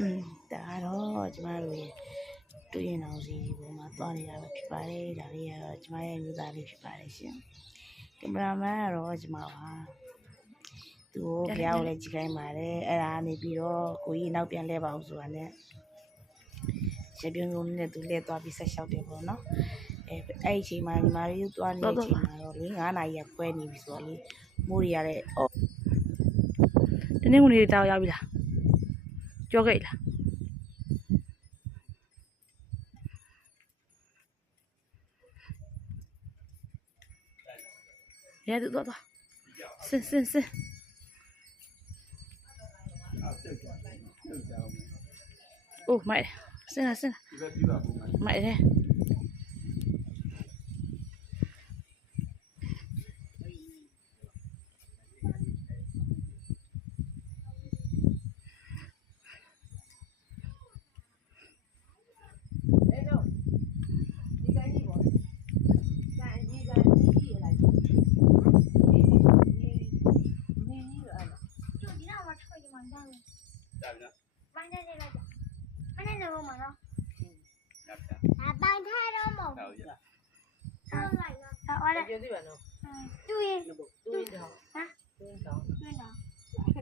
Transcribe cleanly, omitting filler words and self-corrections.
ဒါတော့ကျမတို့ရဲ့တွေ့ရင်အောင်စီပုံမှာသွားနေတာပဲဖြစ်ပါတယ်ဒါလေးကတော့ကျမရဲ့မျိုးသားလေးဖြစ်ပါတယ်ရှင်ကင်မရာမန်ကတော့ကျမပါသူကိုဘုရားကိုလည်းကြည့်ခိုင်းပါတယ်အဲ့ဒါနေပြီးတော့ကိုကြီးနောက်ပြန်လဲပါအောင်ဆိုတာနဲ့ရှက်ပြုံးလုံးနဲ့သူလဲသွားပြီးဆက်လျှောက်တယ်ပေါ့နော်အဲ့အချိန်မှာညီမလေးသွားနေတဲ့အချိန်မှာတော့လေ9 နာရီရခွဲနေပြီဆိုတော့လေမိုးရရတဲ့တနေ့ကုန်နေတောက်ရောက်ပြီလားကြောခဲ့လားရဲသူသွားဆင်းအိုးမိုက်ဆင်းမိုက်တယ်